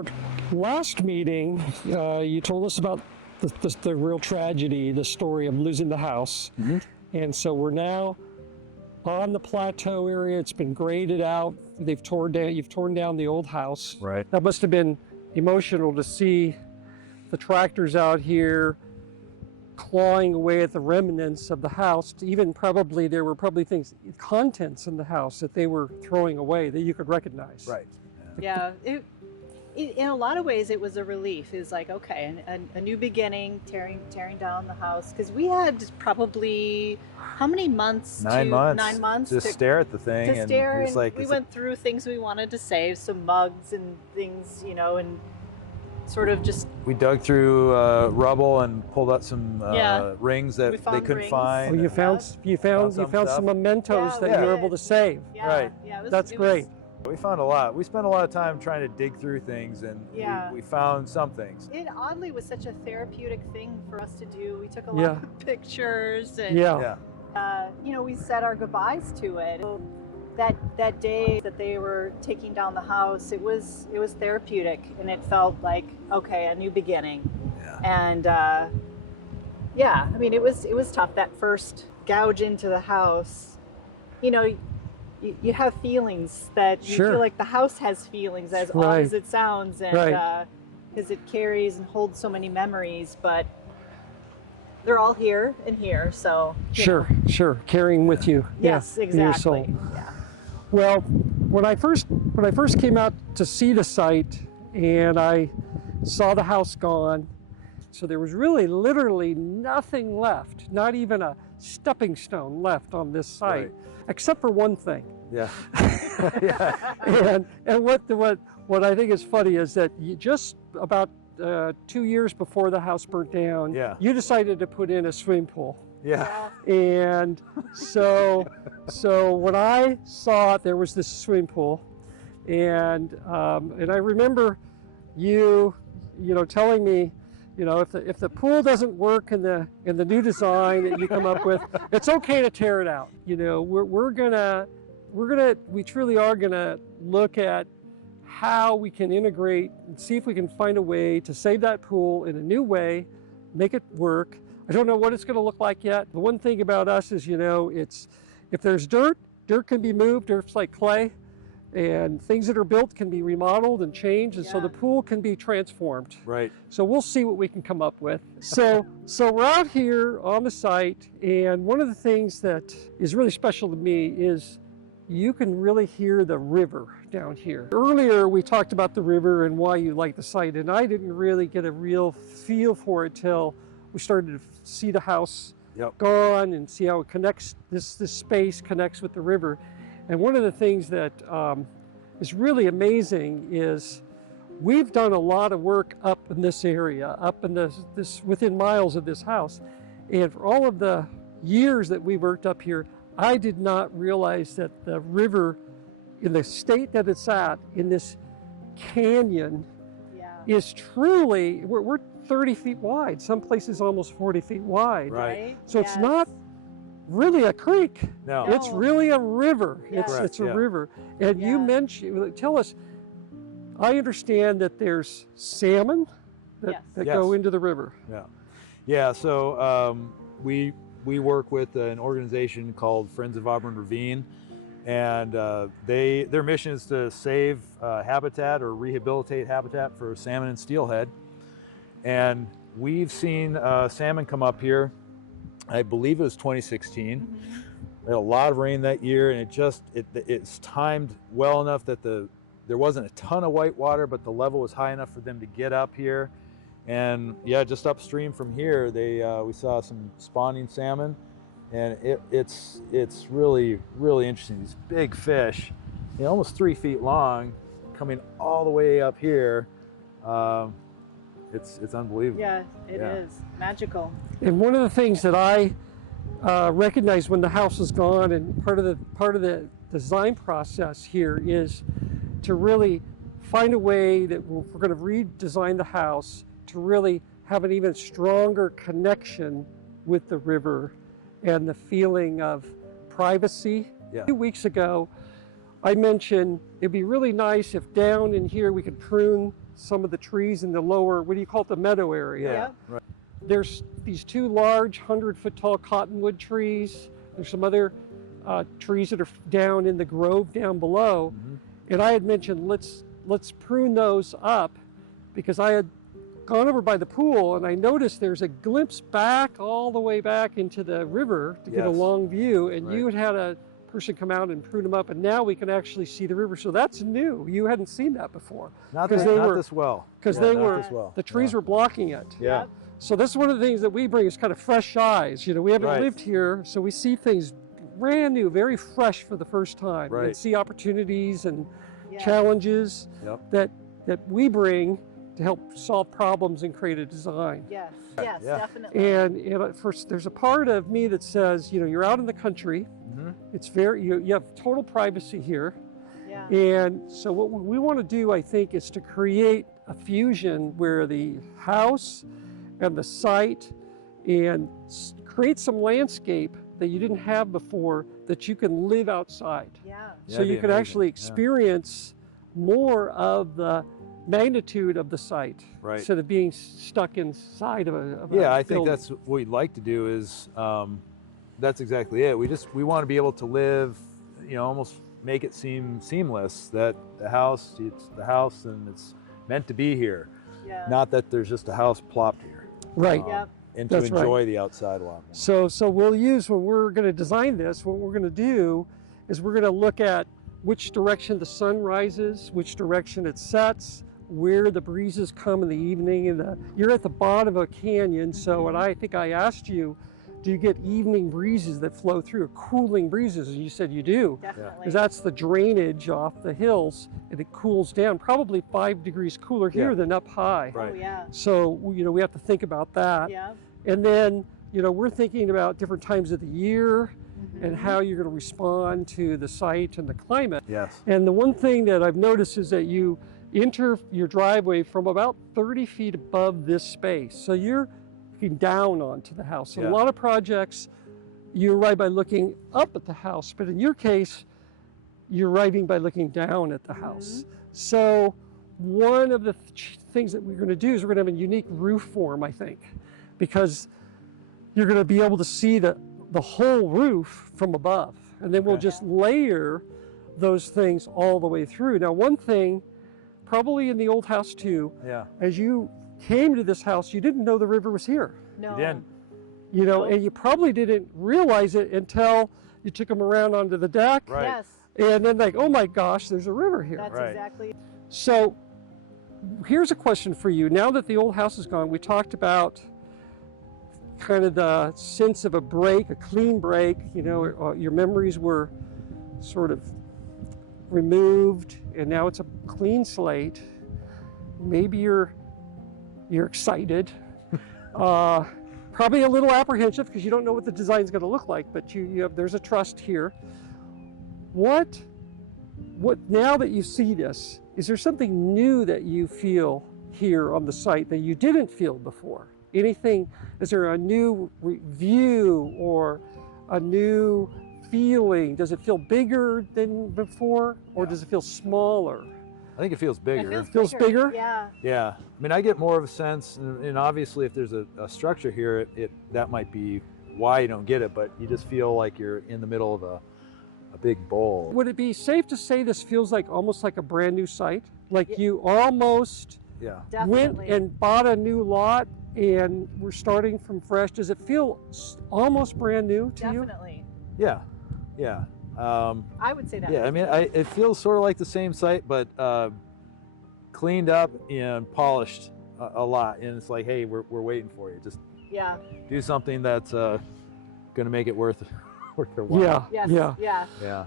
our last meeting, you told us about the real tragedy, the story of losing the house. Mm-hmm. And so we're now on the plateau area. It's been graded out. You've torn down the old house. Right. That must have been emotional to see the tractors out here clawing away at the remnants of the house. Even probably, there were probably contents in the house that they were throwing away that you could recognize. Right. Yeah, in a lot of ways it was a relief. It was like, okay, a new beginning, tearing down the house. Because we had probably, how many months? 9 months. 9 months. To stare at the thing. To stare, it was like, we went through things we wanted to save, some mugs and things, you know, and sort of just... We dug through rubble and pulled out some rings that they couldn't find. Well, you found some mementos that you were able to save. Yeah, right. Yeah, that's great. We found a lot. We spent a lot of time trying to dig through things, and we found some things. It oddly was such a therapeutic thing for us to do. We took a lot of pictures, and you know, we said our goodbyes to it. That day that they were taking down the house, it was therapeutic, and it felt like, okay, a new beginning. And yeah, I mean, it was tough. That first gouge into the house, you know, you have feelings that you feel like the house has feelings, as odd as it sounds, and because it carries and holds so many memories, but they're all here and here, so sure, carrying with you. Yes, exactly. In your soul. Yeah. Well, when I first came out to see the site, and I saw the house gone, so there was really literally nothing left, not even a stepping stone left on this site, except for one thing. Yeah. And what I think is funny is that you just about 2 years before the house burnt down, you decided to put in a swimming pool. Yeah. And so when I saw it, there was this swimming pool, and I remember you telling me, you know, if the pool doesn't work in the new design that you come up with, it's okay to tear it out. You know, we truly are gonna look at how we can integrate and see if we can find a way to save that pool in a new way, make it work. I don't know what it's gonna look like yet. The one thing about us is, you know, if there's dirt can be moved. Dirt's like clay, and things that are built can be remodeled and changed, and so the pool can be transformed. Right. So we'll see what we can come up with. So we're out here on the site, and one of the things that is really special to me is you can really hear the river down here. Earlier we talked about the river and why you like the site, and I didn't really get a real feel for it till we started to see the house gone and see how it connects, this space connects with the river. And one of the things that is really amazing is we've done a lot of work up in this area, up in this within miles of this house. And for all of the years that we worked up here, I did not realize that the river, in the state that it's at, in this canyon, is truly, we're 30 feet wide, some places almost 40 feet wide. Right. So it's not really a creek. No. It's really a river. Yeah. It's a river. And you mentioned, tell us, I understand that there's salmon that go into the river. Yeah, so we work with an organization called Friends of Auburn Ravine, and their mission is to save habitat or rehabilitate habitat for salmon and steelhead. And we've seen salmon come up here, I believe it was 2016. We had a lot of rain that year, and it's timed well enough that there wasn't a ton of white water, but the level was high enough for them to get up here. And just upstream from here, we saw some spawning salmon, and it's really, really interesting. These big fish, almost 3 feet long, coming all the way up here. It's unbelievable. Yeah, it is magical. And one of the things that I recognized when the house was gone, and part of the design process here is to really find a way that we're going to redesign the house to really have an even stronger connection with the river and the feeling of privacy. A few weeks ago, I mentioned it'd be really nice if down in here we could prune some of the trees in the lower, what do you call it, the meadow area. Yeah. Right. There's these 2 large 100-foot tall cottonwood trees. There's some other trees that are down in the grove down below. And I had mentioned let's prune those up, because I had gone over by the pool and I noticed there's a glimpse back all the way back into the river to get a long view, and you had a person come out and prune them up, and now we can actually see the river. So that's new. You hadn't seen that before. Not this well. Because the trees were blocking it. Yeah. So this is one of the things that we bring, is kind of fresh eyes. You know, we haven't lived here, so we see things brand new, very fresh for the first time. And see opportunities and challenges that we bring to help solve problems and create a design. Yes, yes, definitely. And first, there's a part of me that says, you know, you're out in the country. It's very, you have total privacy here. Yeah. And so what we want to do, I think, is to create a fusion where the house and the site, and create some landscape that you didn't have before, that you can live outside. Yeah. So you can actually experience more of the magnitude of the site, instead of being stuck inside of a I think building. that's what we'd like to do. Is that's exactly it. We want to be able to live, you know, almost make it seem seamless that it's the house and it's meant to be here. Yeah. Not that there's just a house plopped here. Right. And to enjoy the outside a lot more. So we'll use, when we're going to design this, what we're going to do is we're going to look at which direction the sun rises, which direction it sets, where the breezes come in the evening. And you're at the bottom of a canyon, so what I think I asked you, do you get evening breezes that flow through, or cooling breezes? And you said you do. Definitely. Because that's the drainage off the hills, and it cools down, probably 5 degrees cooler here than up high. Oh, yeah. So, you know, we have to think about that. Yeah. And then, you know, we're thinking about different times of the year and how you're going to respond to the site and the climate. Yes. And the one thing that I've noticed is that you enter your driveway from about 30 feet above this space. So you're looking down onto the house. So a lot of projects, you arrive by looking up at the house, but in your case, you're arriving by looking down at the house. So one of the things that we're going to do is we're going to have a unique roof form, I think, because you're going to be able to see the whole roof from above, and then we'll just layer those things all the way through. Now, one thing, probably in the old house too, as you came to this house, you didn't know the river was here. No. You didn't. You know, and you probably didn't realize it until you took them around onto the deck. Right. Yes. And then like, oh my gosh, there's a river here. That's exactly. So here's a question for you. Now that the old house is gone, we talked about kind of the sense of a break, a clean break. You know, your memories were sort of removed, and now it's a clean slate. Maybe you're excited, probably a little apprehensive because you don't know what the design is going to look like, but there's a trust here. What now that you see this, is there something new that you feel here on the site that you didn't feel before? Anything? Is there a new view or a new feeling? Does it feel bigger than before, or does it feel smaller? I think it feels bigger. It feels bigger? Yeah. Yeah. I mean, I get more of a sense, and obviously if there's a structure here, that might be why you don't get it, but you just feel like you're in the middle of a big bowl. Would it be safe to say this feels like almost like a brand new site? Like you almost went and bought a new lot and we're starting from fresh? Does it feel almost brand new to you? Definitely. Yeah. Yeah. I would say that. Yeah, I mean, it feels sort of like the same site, but cleaned up and polished a lot. And it's like, hey, we're waiting for you. Just do something that's going to make it worth their while. Yeah. Yes. Yeah. Yeah. Yeah.